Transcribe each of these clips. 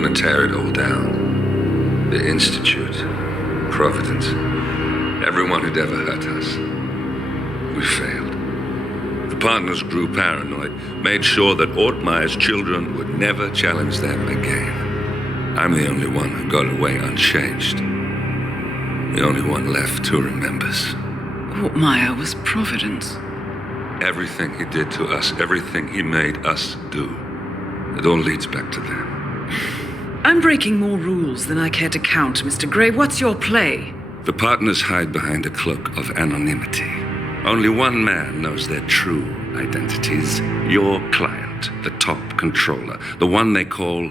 gonna tear it all down. The Institute, Providence, everyone who'd ever hurt us. We failed. The partners grew paranoid, made sure that Ortmeyer's children would never challenge them again. I'm the only one who got away unchanged. The only one left who remembers. Ortmeyer was Providence. Everything he did to us, everything he made us do, it all leads back to them. I'm breaking more rules than I care to count, Mr. Gray. What's your play? The partners hide behind a cloak of anonymity. Only one man knows their true identities. Your client, the top controller, the one they call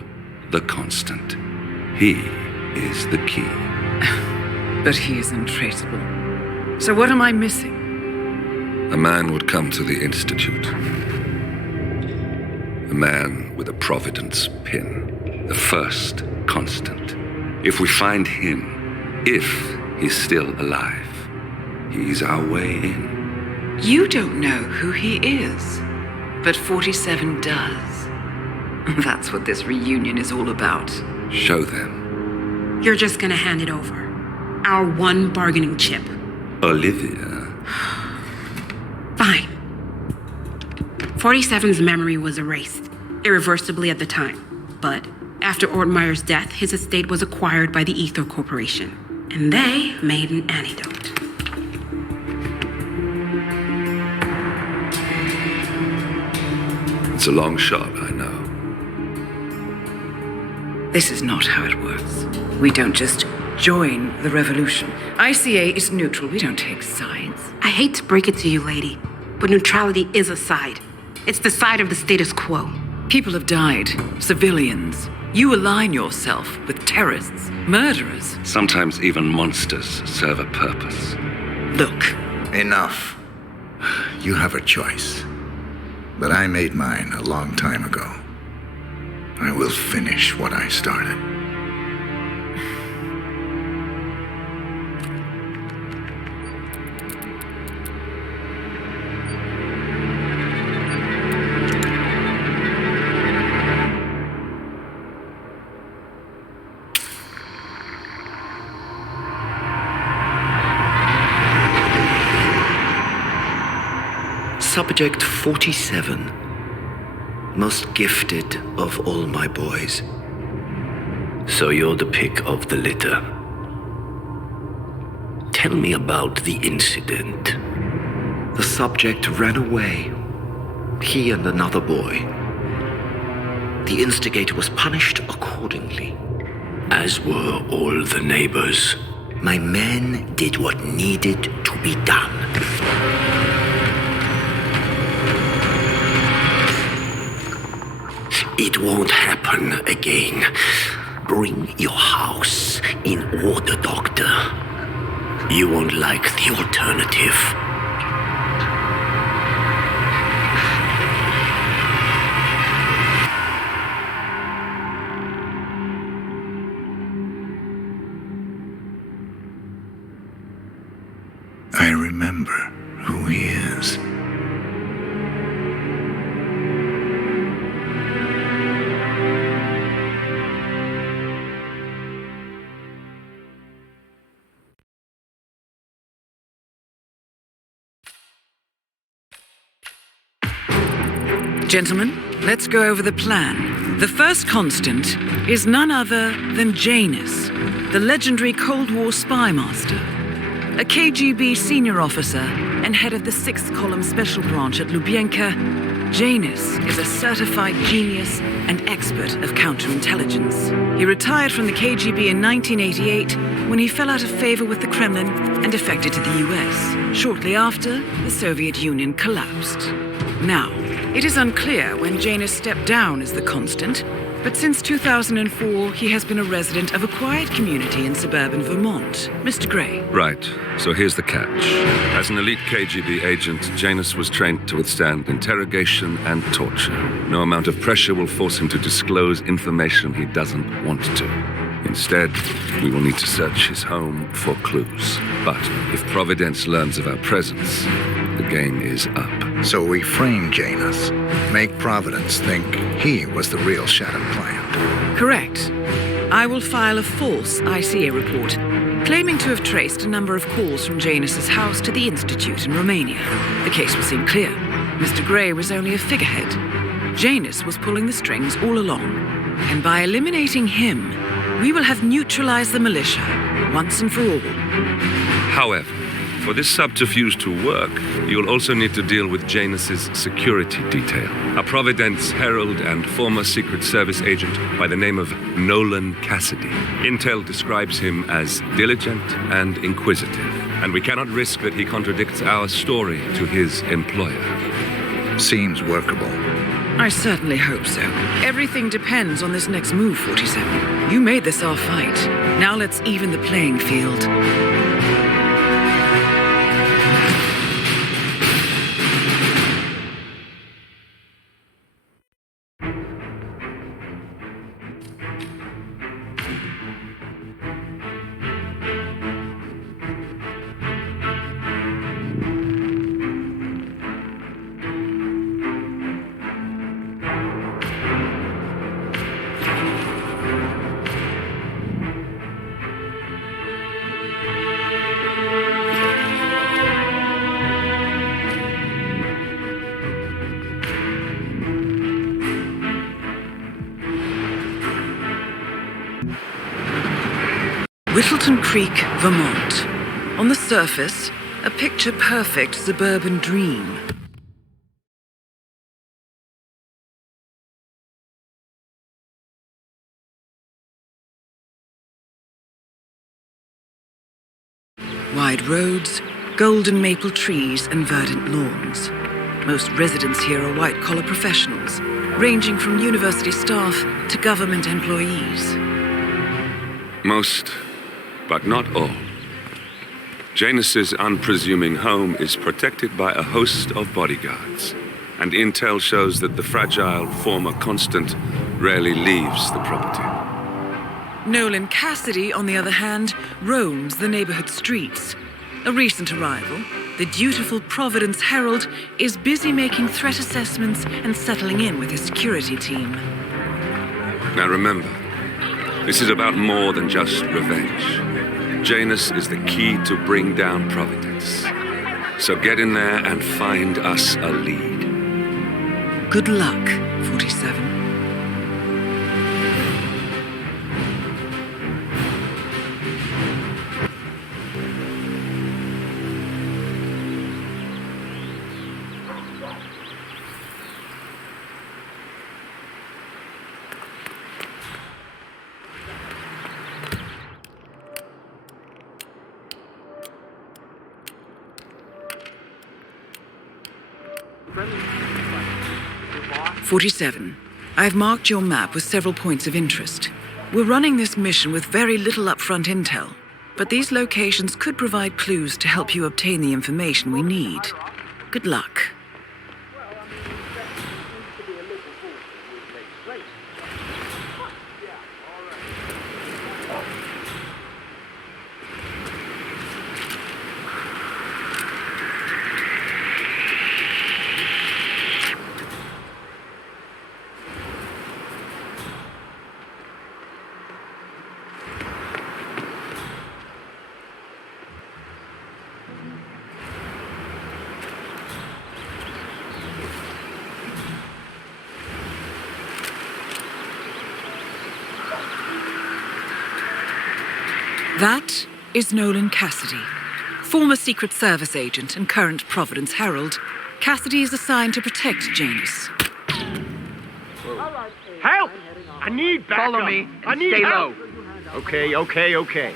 the Constant. He is the key. But he is untraceable. So what am I missing? A man would come to the Institute. A man with a Providence pin. The first Constant. If we find him, if he's still alive, he's our way in. You don't know who he is, but 47 does. That's what this reunion is all about. Show them. You're just gonna hand it over. Our one bargaining chip. Olivia. Fine. 47's memory was erased, irreversibly at the time. But after Ortmeyer's death, his estate was acquired by the Ether Corporation. And they made an antidote. It's a long shot, I know. This is not how it works. We don't just join the revolution. ICA is neutral. We don't take sides. I hate to break it to you, lady, but neutrality is a side. It's the side of the status quo. People have died. Civilians. You align yourself with terrorists, murderers. Sometimes even monsters serve a purpose. Look. Enough. You have a choice. But I made mine a long time ago. I will finish what I started. Subject 47. Most gifted of all my boys. So you're the pick of the litter. Tell me about the incident. The subject ran away. He and another boy. The instigator was punished accordingly. As were all the neighbors. My men did what needed to be done. It won't happen again. Bring your house in order, Doctor. You won't like the alternative. I remember who he is. Gentlemen, let's go over the plan. The first Constant is none other than Janus, the legendary Cold War spy master, a KGB senior officer and head of the 6th Column Special Branch at Lubyanka. Janus is a certified genius and expert of counterintelligence. He retired from the KGB in 1988 when he fell out of favor with the Kremlin and defected to the US. Shortly after, the Soviet Union collapsed. Now, it is unclear when Janus stepped down as the Constant, but since 2004, he has been a resident of a quiet community in suburban Vermont. Mr. Gray. Right, so here's the catch. As an elite KGB agent, Janus was trained to withstand interrogation and torture. No amount of pressure will force him to disclose information he doesn't want to. Instead, we will need to search his home for clues. But if Providence learns of our presence, the game is up. So we frame Janus, make Providence think he was the real Shadow client. Correct. I will file a false ICA report, claiming to have traced a number of calls from Janus's house to the Institute in Romania. The case will seem clear. Mr. Gray was only a figurehead. Janus was pulling the strings all along. And by eliminating him, we will have neutralized the militia, once and for all. However, for this subterfuge to work, you'll also need to deal with Janus's security detail. A Providence herald and former Secret Service agent by the name of Nolan Cassidy. Intel describes him as diligent and inquisitive, and we cannot risk that he contradicts our story to his employer. Seems workable. I certainly hope so. Everything depends on this next move, 47. You made this our fight. Now let's even the playing field. Whittleton Creek, Vermont. On the surface, a picture-perfect suburban dream. Wide roads, golden maple trees, and verdant lawns. Most residents here are white-collar professionals, ranging from university staff to government employees. Most, but not all. Janus's unpresuming home is protected by a host of bodyguards, and intel shows that the fragile former constant rarely leaves the property. Nolan Cassidy, on the other hand, roams the neighborhood streets. A recent arrival, the dutiful Providence Herald is busy making threat assessments and settling in with his security team. Now remember, this is about more than just revenge. Janus is the key to bring down Providence. So get in there and find us a lead. Good luck, 47. "47. I've marked your map with several points of interest. We're running this mission with very little upfront intel, but these locations could provide clues to help you obtain the information we need. Good luck." That is Nolan Cassidy, former Secret Service agent and current Providence Herald. Cassidy is assigned to protect Janus. Help! I need backup. Follow me and I need stay help. low. Okay.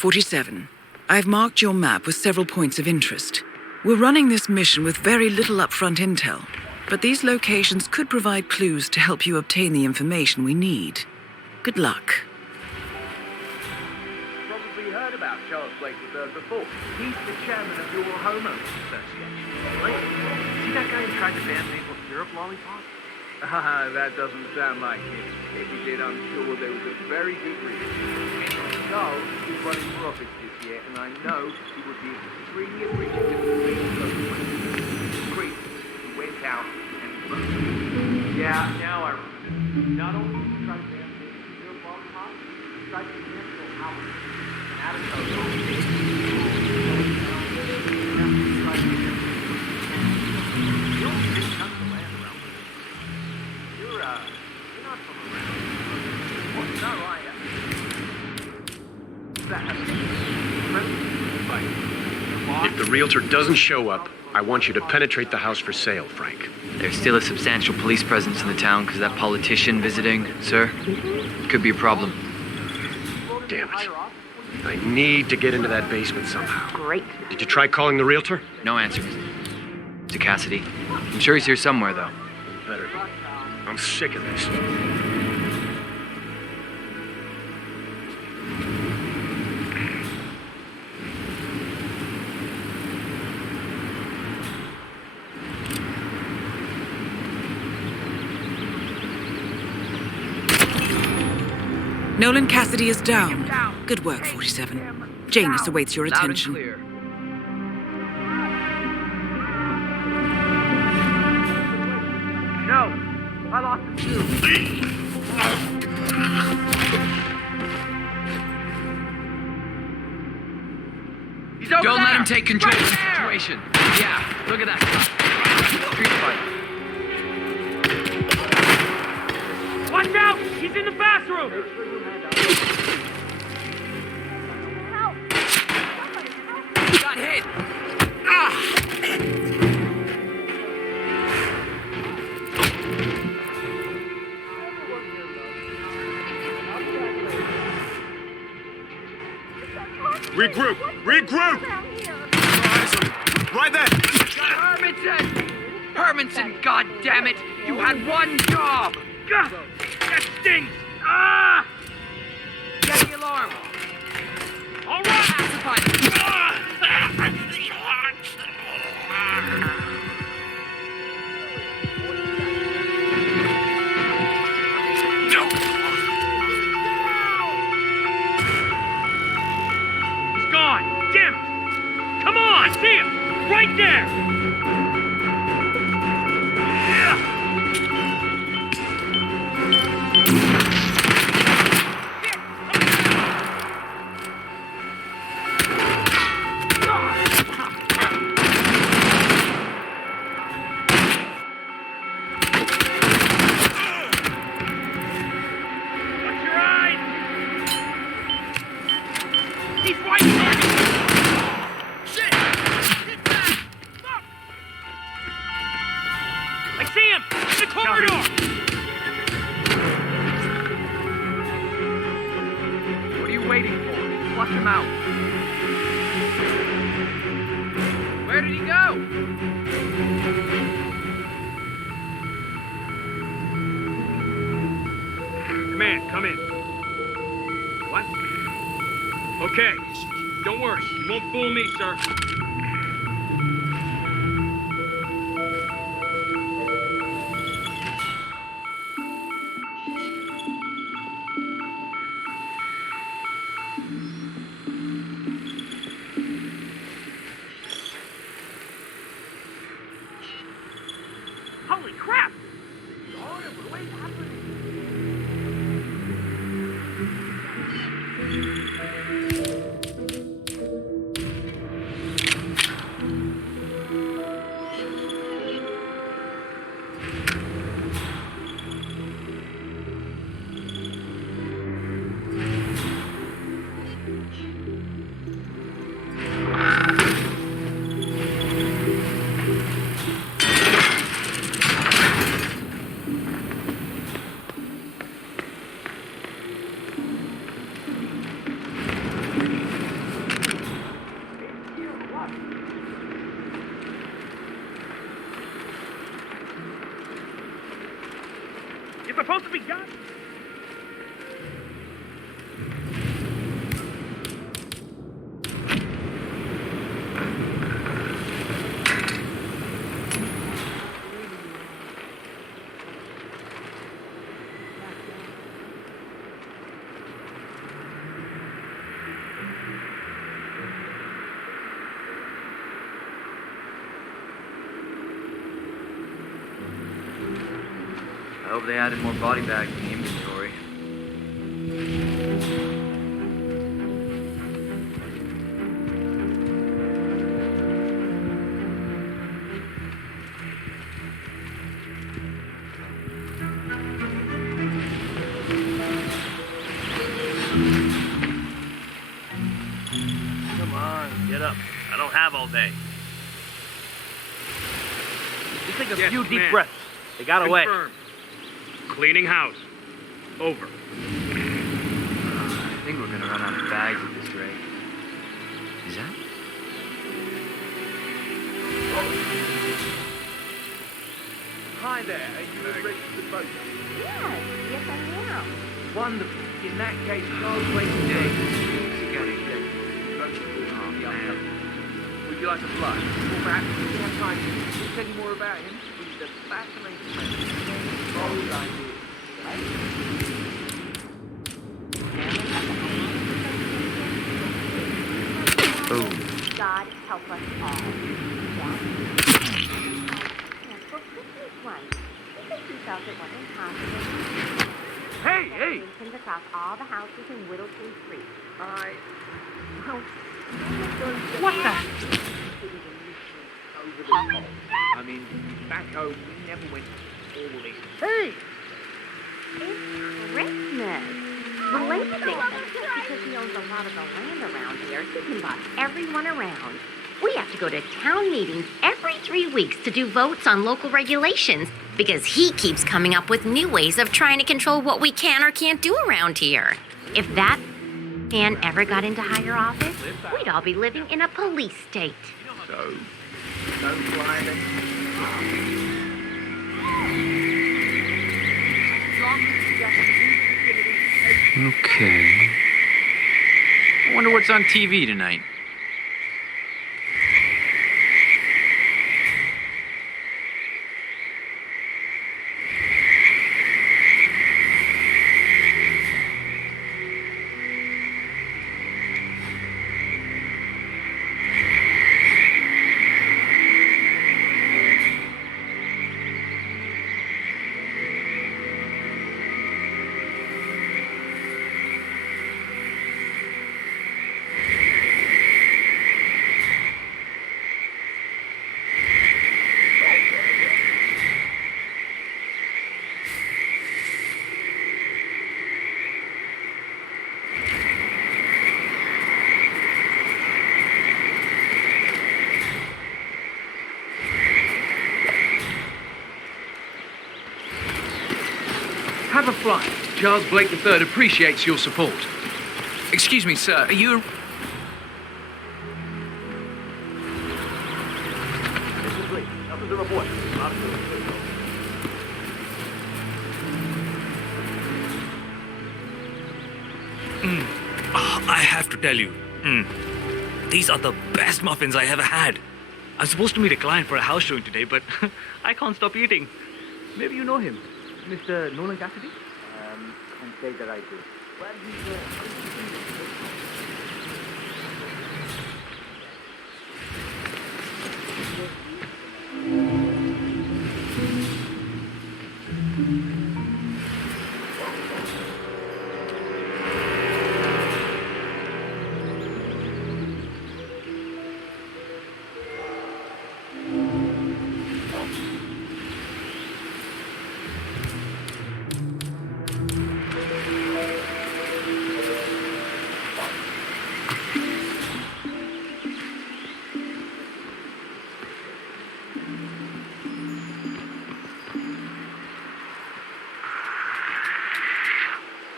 47. I've marked your map with several points of interest. We're running this mission with very little upfront intel, but these locations could provide clues to help you obtain the information we need. Good luck. Probably heard about Charles Blake III before. He's the chairman of your homeowners association. Right? See that guy who tried to ban maple syrup lollipops? That doesn't sound like it. If he did, I'm sure there was a very good reason. Charles is running for office this year, and I know he would be extremely appreciative of the Creep who went out and voted. Yeah, now I remember. Not only did he try to ban maple syrup lollipops, he tried to cancel hours. And out of you're not from around. No, If the realtor doesn't show up, I want you to penetrate the house for sale, Frank. There's still a substantial police presence in the town because that politician visiting, sir. Could be a problem. Damn it. I need to get into that basement somehow. Great. Did you try calling the realtor? No answer. To Cassidy. I'm sure he's here somewhere, though. Better. I'm sick of this. Nolan Cassidy is down. Good work, 47. Janus awaits your attention. Loud and clear. No, I lost it too. He's over Don't there. let him take control Right of the there. situation. Yeah, look at that guy. Street fight. Watch out! He's in the bathroom! Got hit. Regroup! Regroup! Right there! Hermanson! Hermanson, goddammit! You had one job! Gah! That stings! Ah! Get the alarm! All right! Pacify them! He's gone! Damn it! Come on! I see him! Right there! Watch your eyes! He's right there! Shit! Get back! Fuck! I see him! In the corridor! What are you waiting for? Flush him out. Where did he go? Command, come in. What? Okay. Don't worry. You won't fool me, sir. Holy crap! What is happening? I hope they added more body bags in the inventory. Come on, get up. I don't have all day. Just take a few deep breaths. They got away. Confirmed. Cleaning house. Over. I think we're gonna run out of bags at this rate. Is that? Hi there. Are you a registered voter? Yes, I am. Wonderful. In that case, Charles Blake today. Would you like a fly? Or perhaps if you have time to tell you more about him? He's a fascinating man. Bold ideas. Oh. God help us all. Yeah. For Christmas one, because he felt it wasn't possible. Hey! Decorations across all the houses in Whittletree Street. Well, What the? over the top. I mean, back home, we never went all this. Hey! It's Christmas. The lady thinks that just because he owns a lot of the land around here, he can boss everyone around. We have to go to town meetings every 3 weeks to do votes on local regulations because he keeps coming up with new ways of trying to control what we can or can't do around here. If that man ever got into higher office, we'd all be living in a police state. So, no flying. Okay. I wonder what's on TV tonight. Have a fly. Charles Blake III appreciates your support. Excuse me, sir. Are you... Mr. Blake, nothing to report. I have to tell you. These are the best muffins I ever had. I'm supposed to meet a client for a house showing today, but I can't stop eating. Maybe you know him. Mr. Nolan Cassidy? Can't say that I do. Well,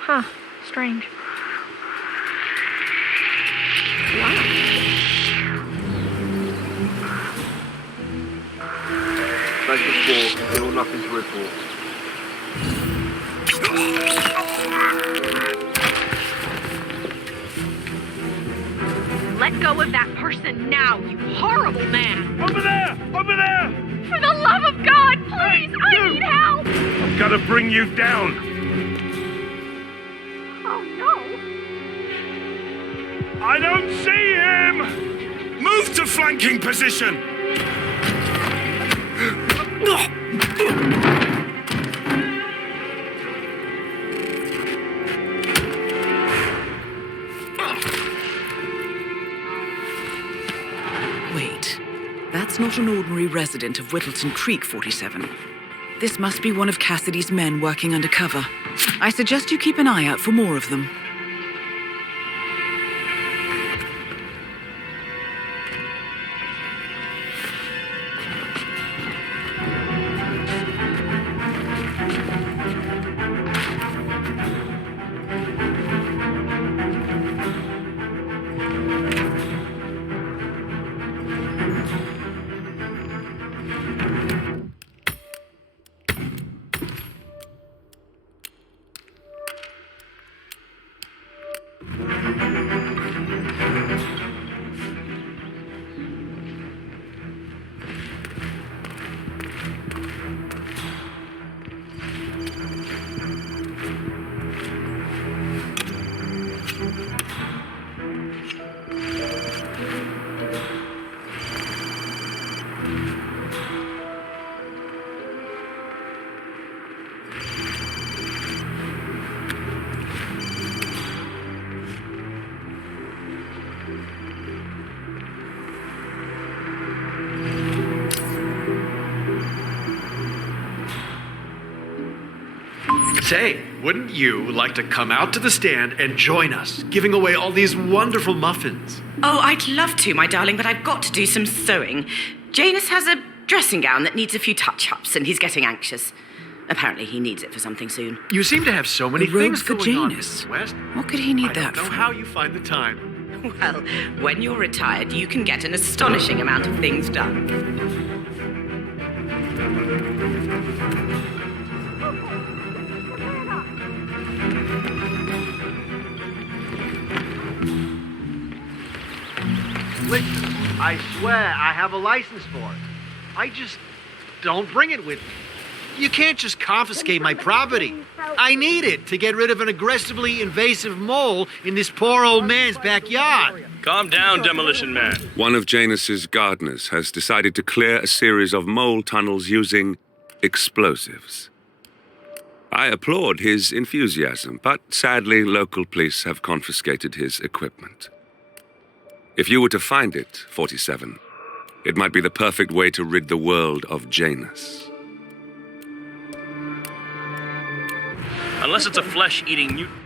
Huh. Strange. Special 4, still nothing to report. Let go of that person now, you horrible man! Over there! Over there! For the love of God, please! I need help! I've got to bring you down! Oh, no! I don't see him! Move to flanking position! Wait, that's not an ordinary resident of Whittleton Creek, 47. This must be one of Cassidy's men working undercover. I suggest you keep an eye out for more of them. Say, wouldn't you like to come out to the stand and join us, giving away all these wonderful muffins? Oh, I'd love to, my darling, but I've got to do some sewing. Janus has a dressing gown that needs a few touch-ups, and he's getting anxious. Apparently he needs it for something soon. You seem to have so many The road things for going on in Janus. the West. What could he need I that don't know for? how you find the time. Well, when you're retired, you can get an astonishing amount of things done. Listen, I swear I have a license for it. I just don't bring it with me. You can't just confiscate my property. I need it to get rid of an aggressively invasive mole in this poor old man's backyard. Calm down, Demolition Man. One of Janus's gardeners has decided to clear a series of mole tunnels using explosives. I applaud his enthusiasm, but sadly, local police have confiscated his equipment. If you were to find it, 47, it might be the perfect way to rid the world of Janus. Unless it's a flesh-eating mutant.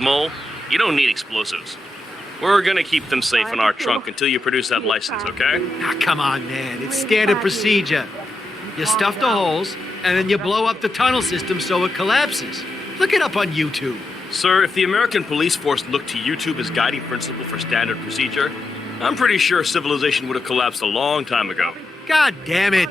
Mole, you don't need explosives. We're gonna keep them safe in our trunk until you produce that license, okay? Ah, come on, man. It's standard procedure. You stuff the holes, and then you blow up the tunnel system so it collapses. Look it up on YouTube. Sir, if the American police force looked to YouTube as guiding principle for standard procedure, I'm pretty sure civilization would have collapsed a long time ago. God damn it.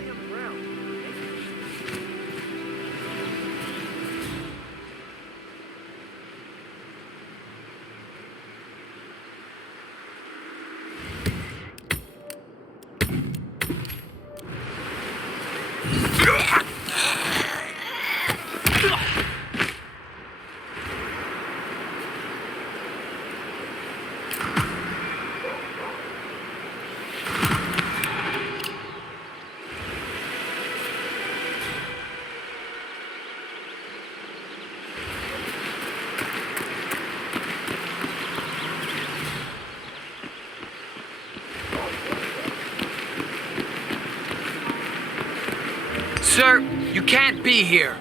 Sir, you can't be here.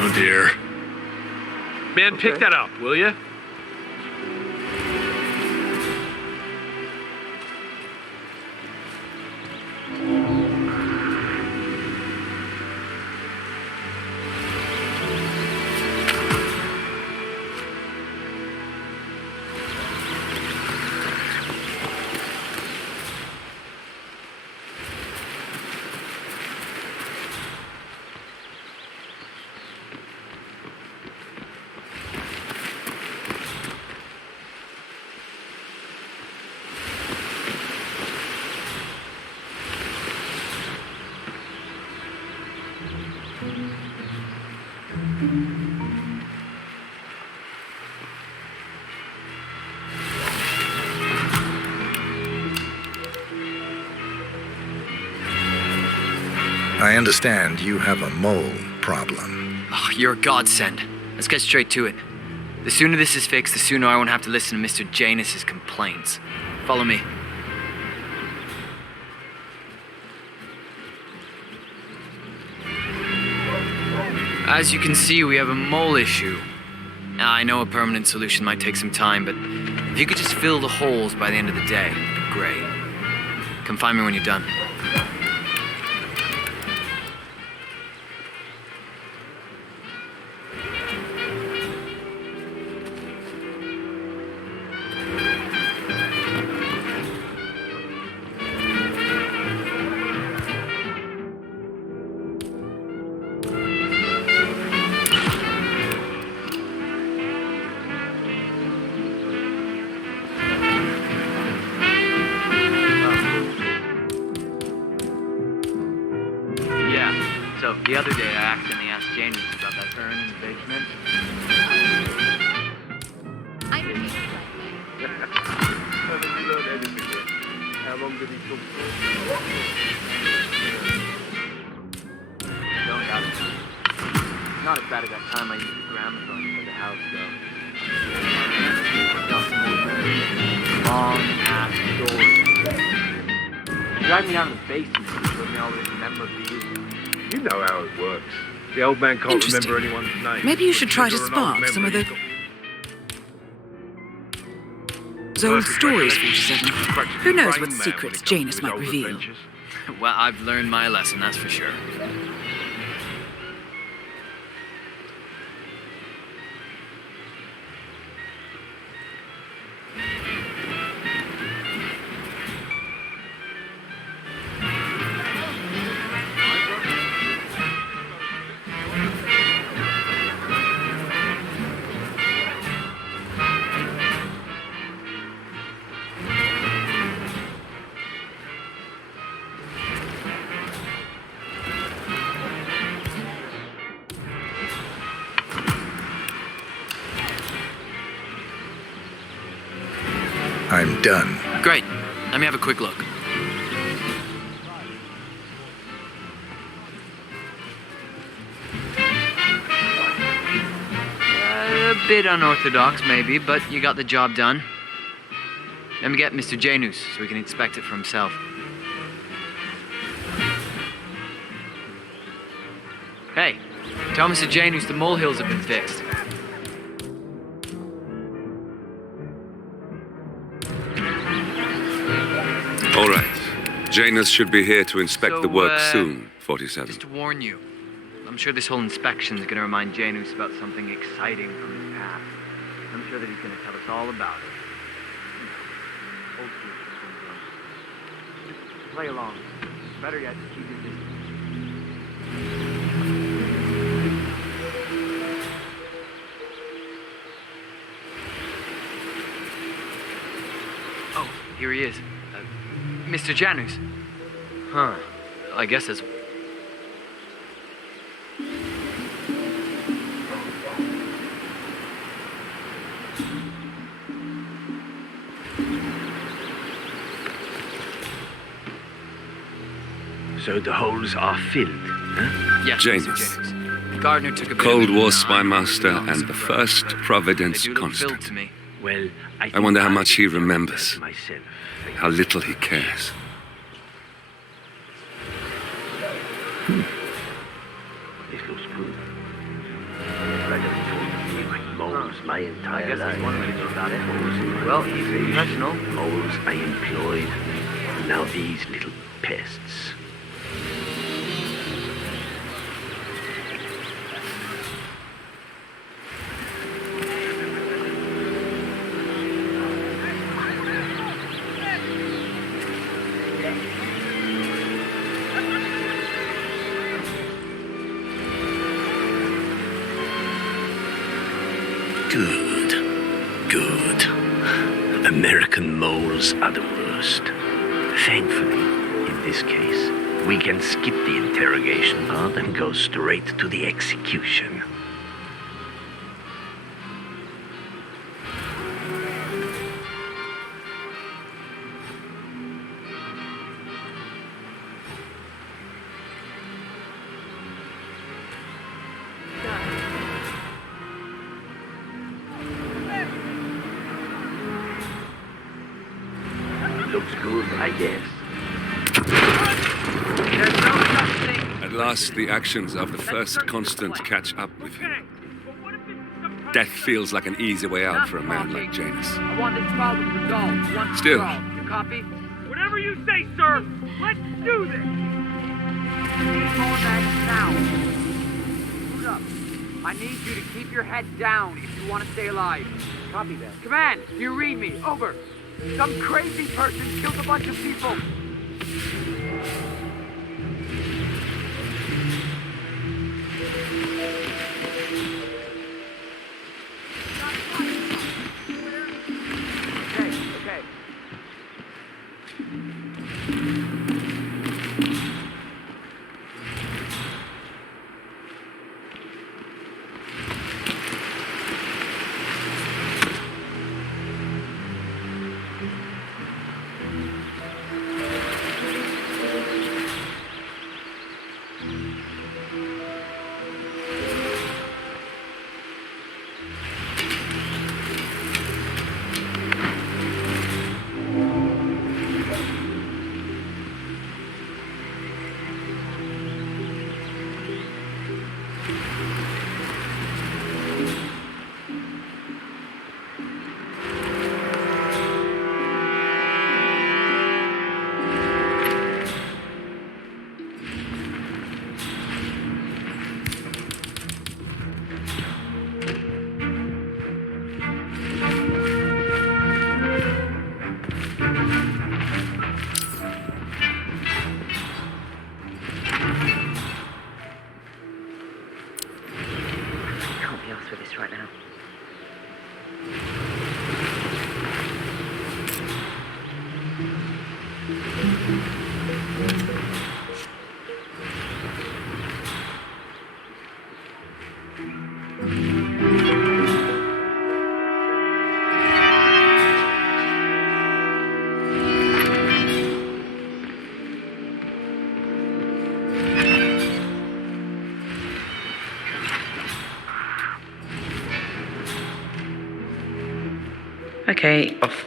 Oh dear. Man, pick that up, will you? I understand you have a mole problem. Oh, you're a godsend. Let's get straight to it. The sooner this is fixed, the sooner I won't have to listen to Mr. Janus's complaints. Follow me. As you can see, we have a mole issue. Now, I know a permanent solution might take some time, but if you could just fill the holes by the end of the day, great. Come find me when you're done. So, the other day I accidentally asked Janus about that urn in the basement. I knew you Haven't you learned anything yet? How long did he talk for? Don't doubt it. It's not as bad as that time I used the gramophone for the house, though. Long ass story. Drive me down to the basement and show me all this memorabilia. You know how it works. The old man can't remember anyone's name. Maybe you should try to spark some of the old stories, 47. Who knows what secrets Janus might reveal? Well, I've learned my lesson, that's for sure. I'm done. Great. Let me have a quick look. A bit unorthodox, maybe, but you got the job done. Let me get Mr. Janus so he can inspect it for himself. Hey, tell Mr. Janus the molehills have been fixed. All right. Janus should be here to inspect the work So, soon, 47. Just to warn you, I'm sure this whole inspection is going to remind Janus about something exciting from his past. I'm sure that he's going to tell us all about it. Old secrets. Just play along. Better yet, keep it busy. Oh, here he is. Mr. Janus. Huh. I guess that's... So the holes are filled, huh? Yes, Janus. Mr. Janus. Gardner took a bit Cold of War it. spy master I'm and the surprised. first Providence They do look constant. filled to me. Well, I wonder how much he remembers. Myself. How little he cares. This looks good. Like I've been told to moles my entire I guess life. that's one way to go about it. Moles in my Well, he's a cultivation, professional. Moles I employed. And now these little pests. Good. Good. American moles are the worst. Thankfully, in this case, we can skip the interrogation part and go straight to the execution. Looks good, I guess. At last, the actions of the first constant catch up with him. Death feels like an easy way out for a man like Janus. I want this problem resolved. Once Still. for all. You copy? Whatever you say, sir. Let's do this. Need more than sound. Suit up. I need you to keep your head down if you want to stay alive. Copy that. Command, do you read me? Over. Some crazy person killed a bunch of people. Okay. Can't be asked for this right now. Okay, off.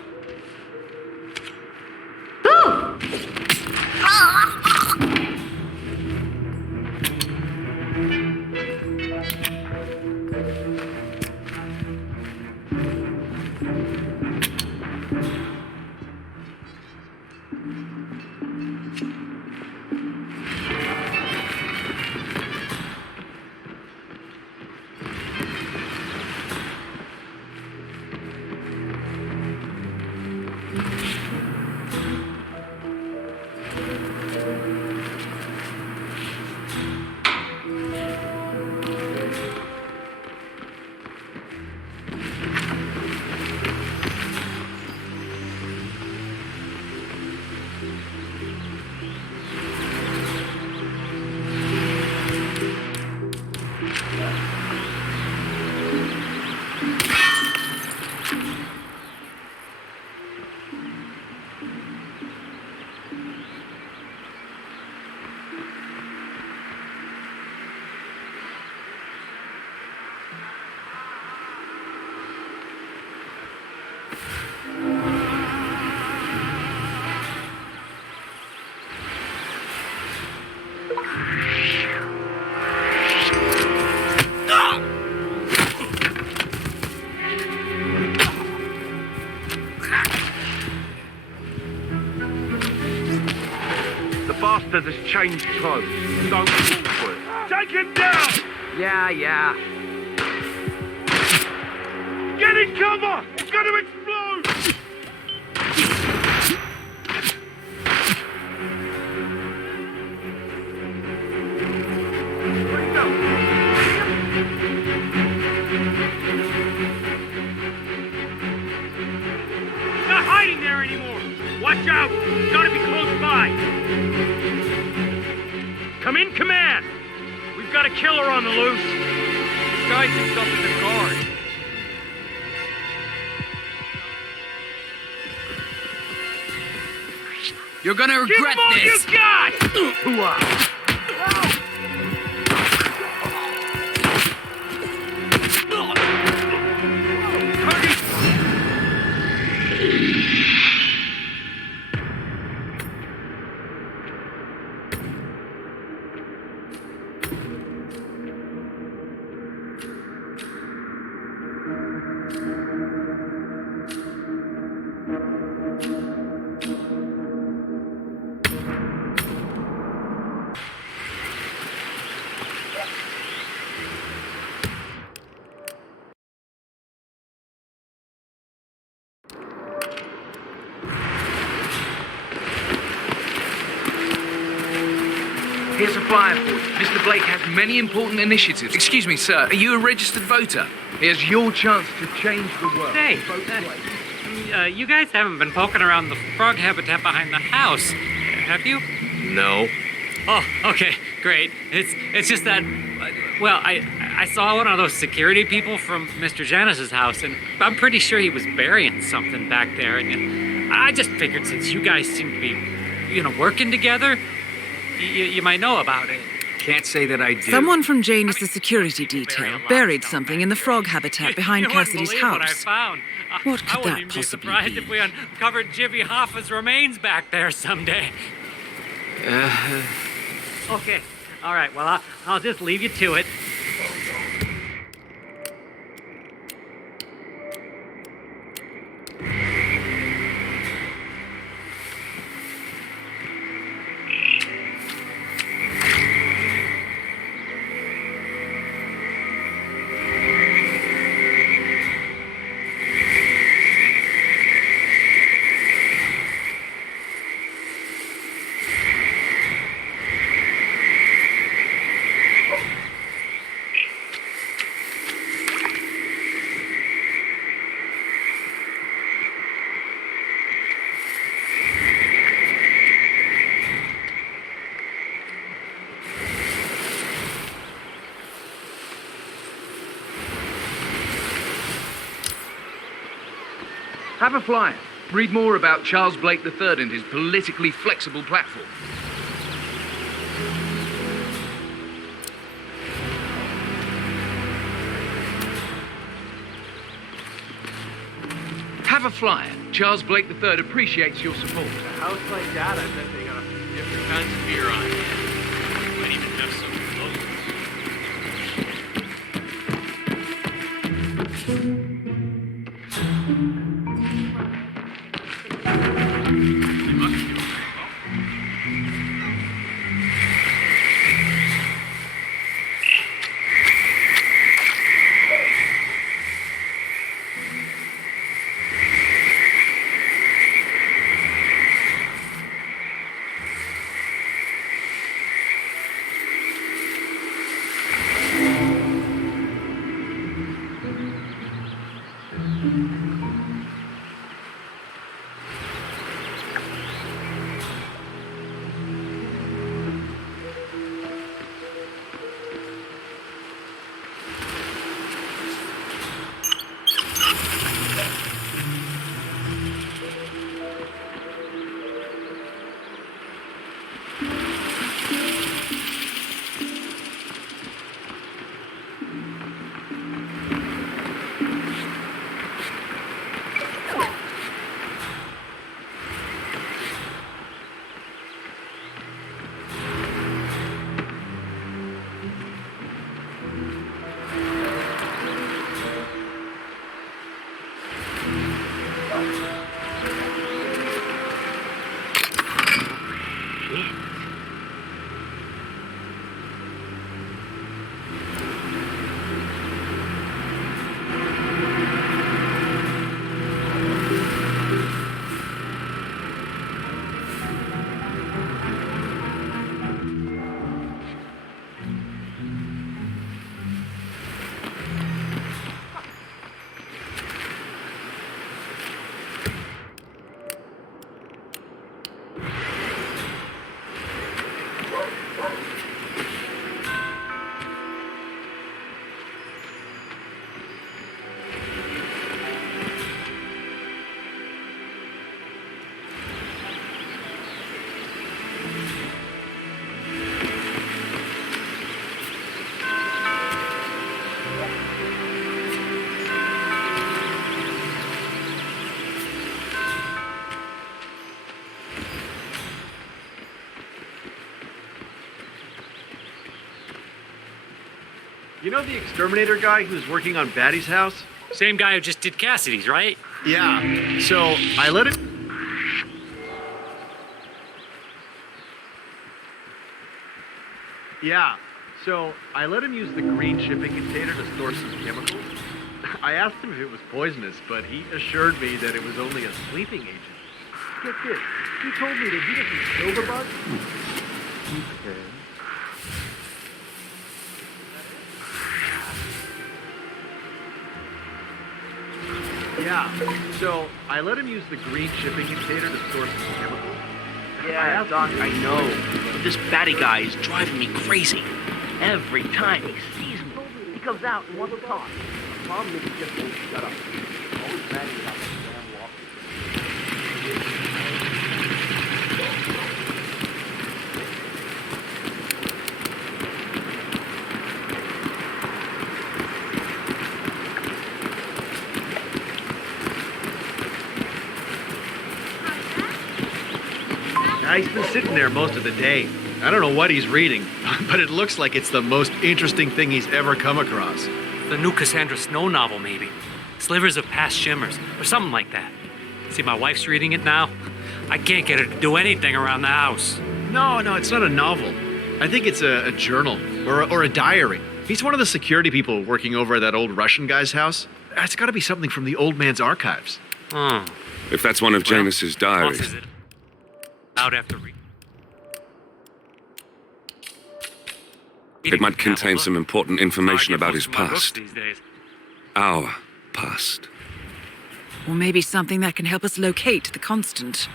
Bastard has changed clothes. Don't fall for it. Take him down! Yeah. Get in cover! It's going to explode! Where'd he go? He's not hiding there anymore. Watch out! He's got to be close by. Come in, command! We've got a killer on the loose. Disguised himself as a guard. You're gonna regret this! Give him all you got! Hoo-ah! Here's a flyer for you. Mr. Blake has many important initiatives. Excuse me, sir. Are you a registered voter? Here's your chance to change the world. Hey, you guys haven't been poking around the frog habitat behind the house, have you? No. Oh, okay, great. It's just that, well, I saw one of those security people from Mr. Janice's house, and I'm pretty sure he was burying something back there, and I just figured since you guys seem to be, working together, you might know about it. Can't say that I do. Someone from Janus' security detail buried something in the frog habitat behind Cassidy's house. What I found. What could I wouldn't that even be possibly surprised be? if we uncovered Jibby Hoffa's remains back there someday. Okay, all right, well, I'll just leave you to it. Have a flyer. Read more about Charles Blake III and his politically flexible platform. Have a flyer. Charles Blake III appreciates your support. A house like that, I bet they got a few different kinds of beer on it. Might even have some clothes. You know the exterminator guy who's working on Batty's house? Same guy who just did Cassidy's, right? Yeah. So I let him. Yeah. So I let him use the green shipping container to store some chemicals. I asked him if it was poisonous, but he assured me that it was only a sleeping agent. Get this. He told me that he doesn't kill the bugs. Okay. Yeah, so I let him use the green shipping container to store some chemicals. Yeah, Doc, I know. But this Batty guy is driving me crazy. Every time he sees me, he comes out and wants to talk. The problem is he just won't shut up. Always bragging about the damn walk. He's been sitting there most of the day. I don't know what he's reading, but it looks like it's the most interesting thing he's ever come across. The new Cassandra Snow novel, maybe. Slivers of Past Shimmers, or something like that. See, my wife's reading it now. I can't get her to do anything around the house. No, it's not a novel. I think it's a journal or a diary. He's one of the security people working over at that old Russian guy's house. It's got to be something from the old man's archives. Oh. If that's one of Janus's diaries. Out after It might contain some important information about his past. Our past. Or maybe something that can help us locate the constant.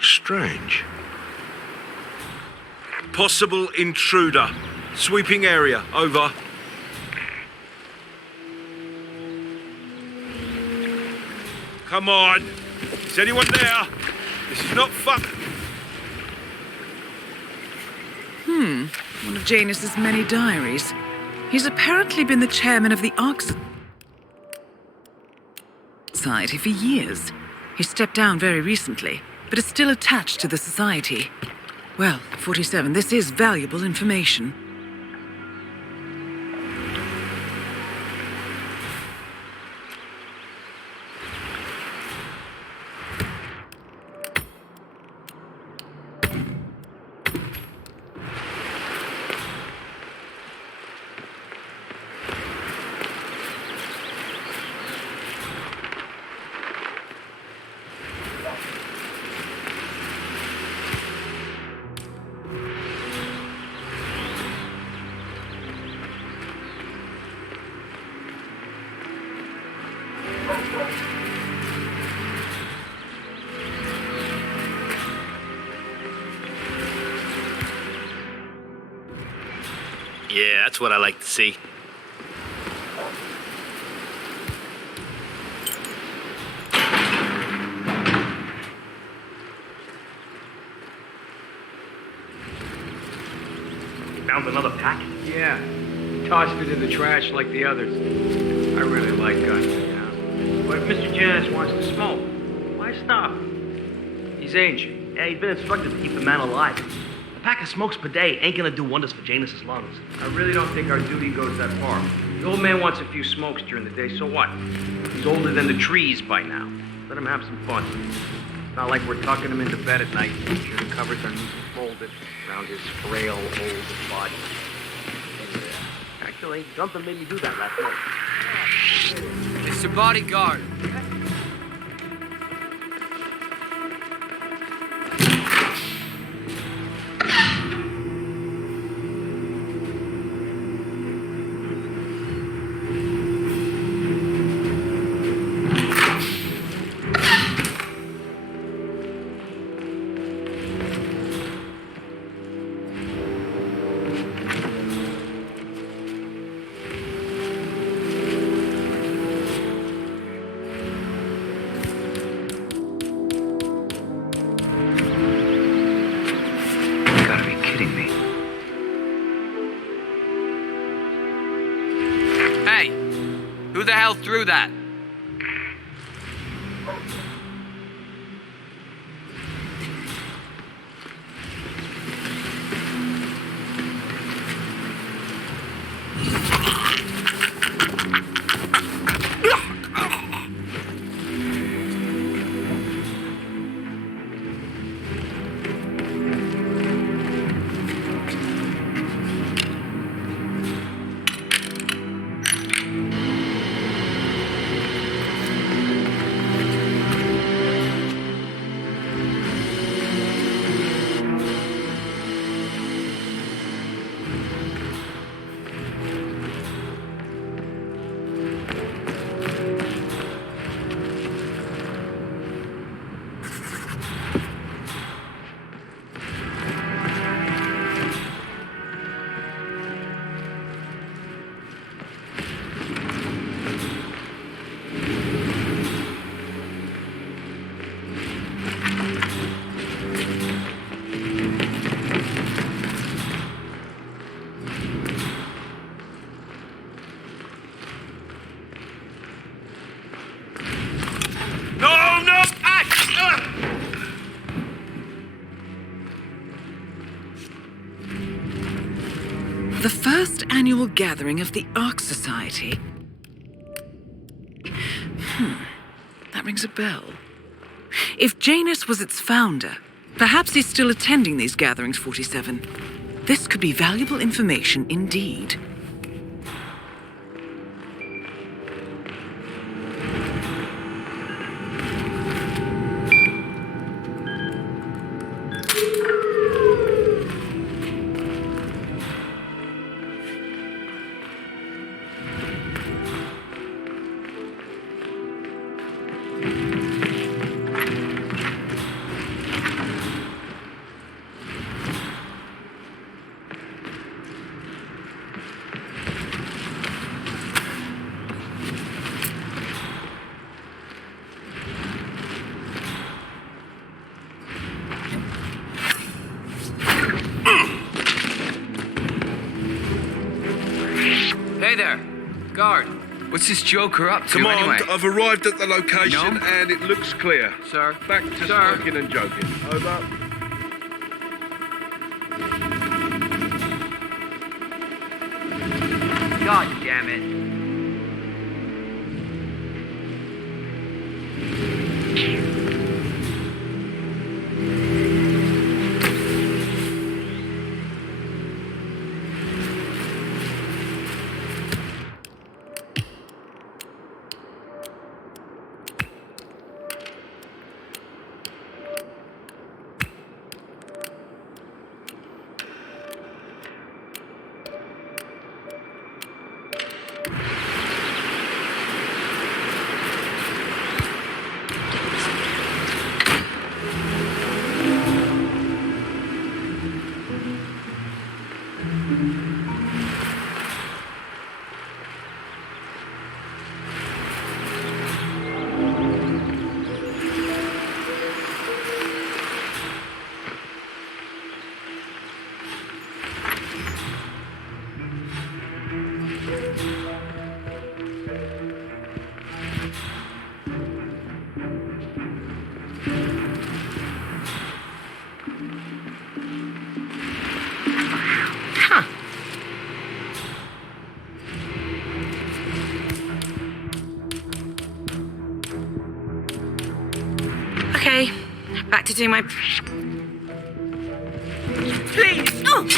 Strange. Possible intruder. Sweeping area. Over. Come on. Is anyone there? This is not fun. One of Janus's many diaries. He's apparently been the chairman of the Arcs Society for years. He stepped down very recently, but is still attached to the society. Well, 47, this is valuable information. Yeah, that's what I like to see. Found another pack? Yeah. Tossed it in the trash like the others. I really like guns, you know. But if Mr. Janus wants to smoke, why stop? He's ancient. Yeah, he's been instructed to keep the man alive. A pack of smokes per day ain't gonna do wonders for Janus's lungs. I really don't think our duty goes that far. The old man wants a few smokes during the day, so what? He's older than the trees by now. Let him have some fun. It's not like we're tucking him into bed at night, making sure the covers are neatly folded around his frail, old body. Actually, something made me do that last night. It's your bodyguard. Who the hell threw that? The first annual gathering of the Ark Society. That rings a bell. If Janus was its founder, perhaps he's still attending these gatherings, 47. This could be valuable information indeed. Hey there, guard. What's this joker up to Command, anyway? I've arrived at the location No? and it looks clear. Sir? Back to Sir? smoking and joking. Over. God damn it. Okay, back to do my... Please! Oh!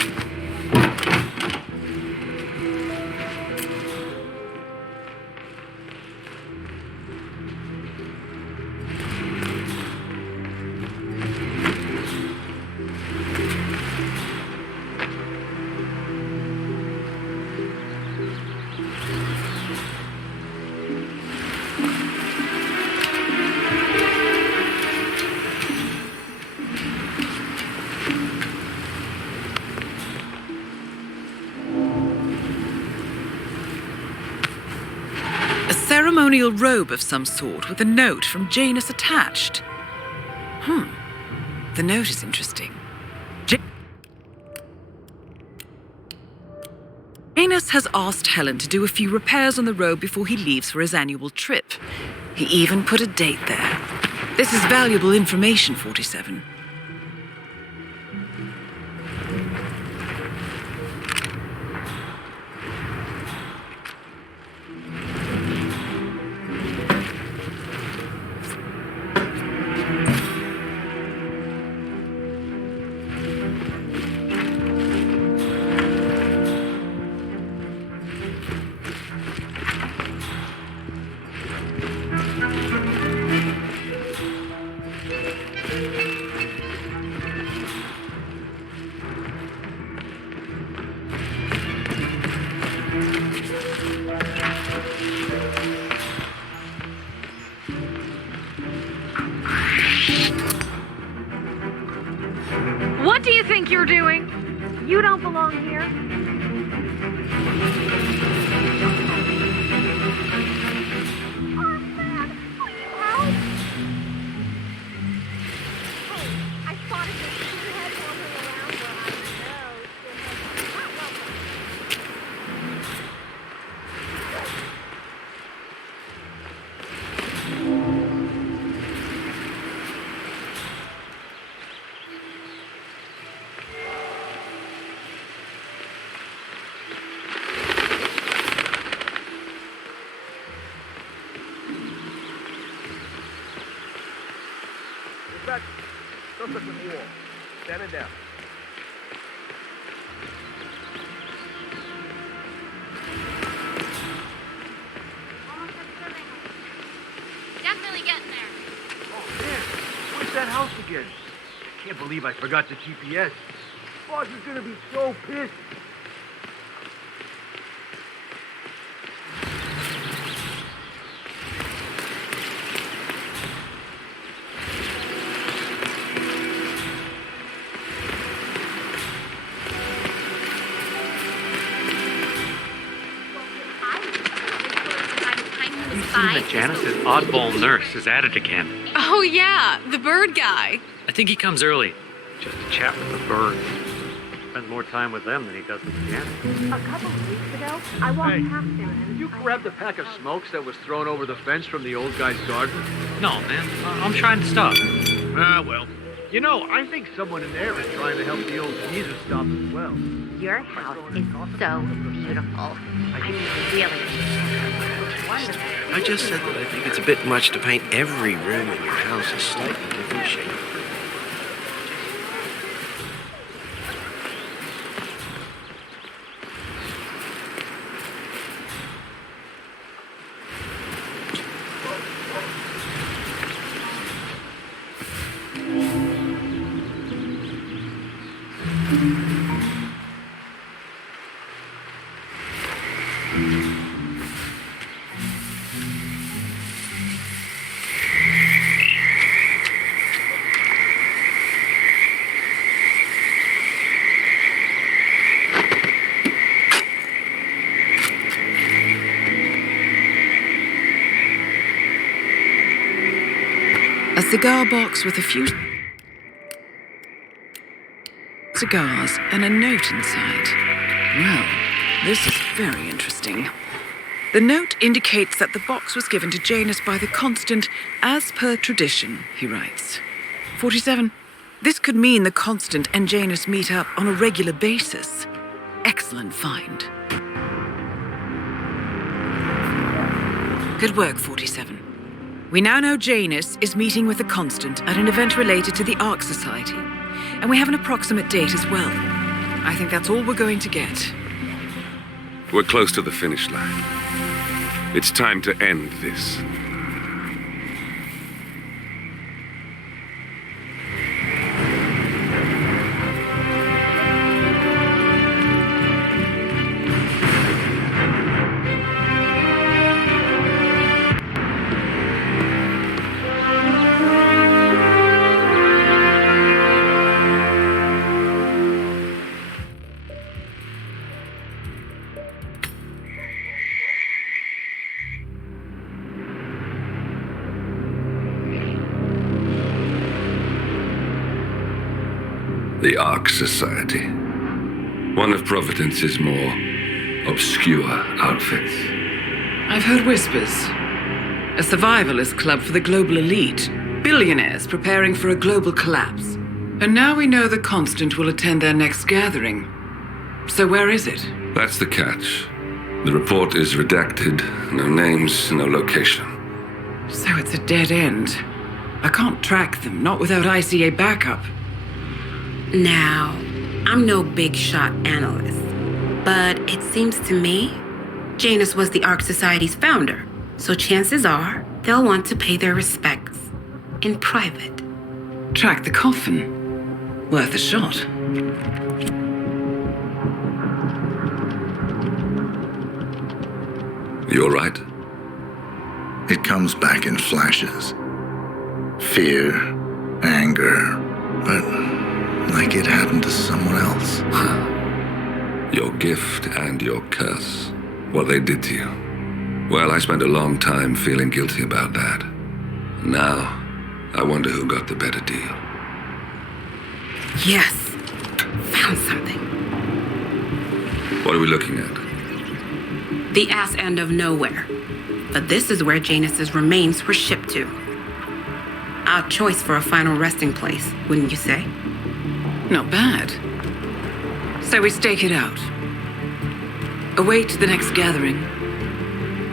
Ceremonial robe of some sort with a note from Janus attached. The note is interesting. Janus has asked Helen to do a few repairs on the road before he leaves for his annual trip. He even put a date there. This is valuable information, 47. What do you think you're doing? You don't belong here. Just at the wall. Standing down. Definitely getting there. Oh, man. Where's that house again? I can't believe I forgot the GPS. Boss is gonna be so pissed. That Janice's oddball nurse is at it again. Oh, yeah, the bird guy. I think he comes early. Just to chat with the birds. Spends more time with them than he does with Janice. A couple of weeks ago, I walked past him and... Did you grab the pack of smokes that was thrown over the fence from the old guy's garden? No, man. I'm trying to stop. Ah, well. You know, I think someone in there is trying to help the old geezer stop as well. Your house is so beautiful. I mean, really. I just said that I think it's a bit much to paint every room in your house a slightly different shade. A cigar box with a few cigars and a note inside. Well, this is very interesting. The note indicates that the box was given to Janus by the Constant as per tradition, he writes. 47. This could mean the Constant and Janus meet up on a regular basis. Excellent find. Good work, 47. We now know Janus is meeting with the Constant at an event related to the Ark Society, and we have an approximate date as well. I think that's all we're going to get. We're close to the finish line. It's time to end this. The Ark Society. One of Providence's more obscure outfits. I've heard whispers. A survivalist club for the global elite. Billionaires preparing for a global collapse. And now we know the Constant will attend their next gathering. So where is it? That's the catch. The report is redacted. No names, no location. So it's a dead end. I can't track them, not without ICA backup. Now, I'm no big shot analyst, but it seems to me Janus was the Ark Society's founder, so chances are they'll want to pay their respects in private. Track the coffin. Worth a shot. You all right? It comes back in flashes. Fear, anger, but like it happened to someone else. Your gift and your curse. What they did to you. Well, I spent a long time feeling guilty about that. Now, I wonder who got the better deal. Yes. Found something. What are we looking at? The ass end of nowhere. But this is where Janus's remains were shipped to. Odd choice for a final resting place, wouldn't you say? Not bad. So we stake it out. Await the next gathering.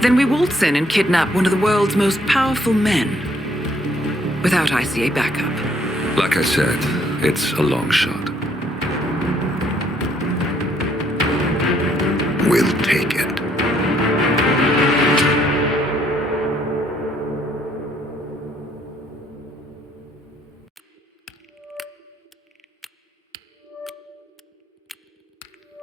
Then we waltz in and kidnap one of the world's most powerful men. Without ICA backup. Like I said, it's a long shot. We'll take it.